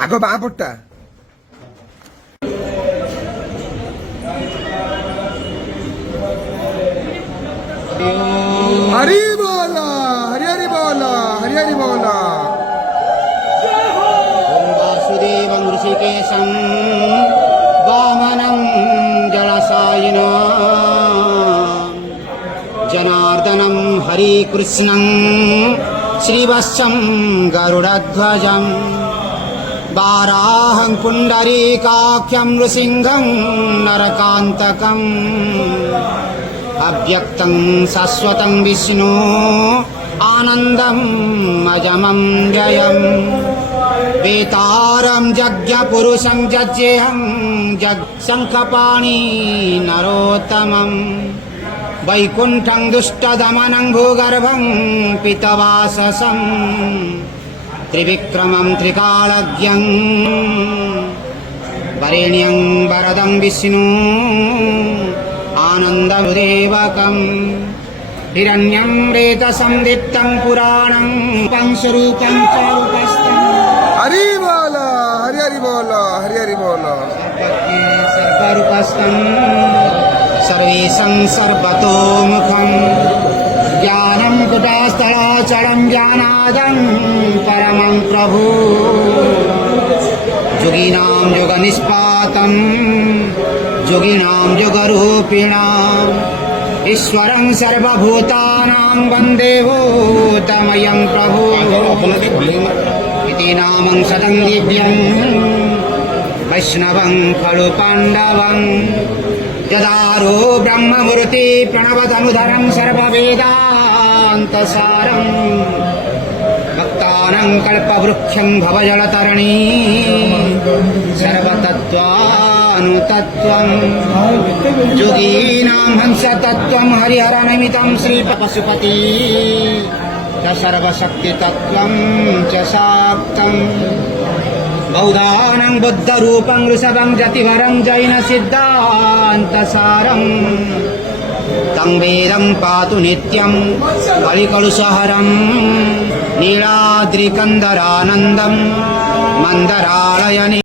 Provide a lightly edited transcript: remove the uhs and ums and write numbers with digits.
అగో బా పుట్ట హరి బోలా హరి హరి బోలా హరి హరి బోలా. వాసుదేవం ఋషికేశం వామనం జలసాయినా జనార్దనం హరికృష్ణం శ్రీవత్సం గరుడధ్వజం వారాహం పుండరీకాఖ్యం నృసింహం నరకాంతకం అవ్యక్తం శాశ్వతం విష్ణు ఆనందం అజమం జయం వేతారం జజ్ఞపురుషం జజ్జేహం శంఖపాణి నరోత్తమం వైకుంఠం దుష్టదమనం భూగర్భం పితవాససం త్రివిక్రమం త్రికాలజ్ఞం వరేణ్యం వరదం విష్ణు ఆనందదేవకం హిరణ్యం రేతసందిప్తం పురాణం పంశరూపం చారుపస్థం. హరి బోలా హరి హరి బోలా హరి హరి బోలా. సర్వరూపస్థం సర్వేశం సర్వతోముఖం జ్ఞానం కుటాస్థలాచలం జ్ఞానాదం పరమం ప్రభు యోగినాం యోగ నిష్పాతం యోగినాం యోగరూపిణాం ఈశ్వరం సర్వభూతానాం వందే భూతమయం ప్రభు ఇతి నామం సదం దివ్యం వైష్ణవం ఖలు పాండవం యదారో బ్రహ్మమూర్తి ప్రణవతముధరం సర్వవేదాంతసారం భక్తానాం కల్పవృక్షం భవజలతరణీ సర్వతత్వానుతత్వం యోగీనాం హంసతత్వం హరిహరనమితం శ్రీ పశుపతి చ సర్వశక్తితత్వం చ శాక్తం బౌద్ధానాం బుద్ధరూపం వృషభం జతివరం జైన సిద్ధాంతసారం తం వేదం పాతు నిత్యం కలికలుషహరం నీలాద్రికందరానందం మందరాళయని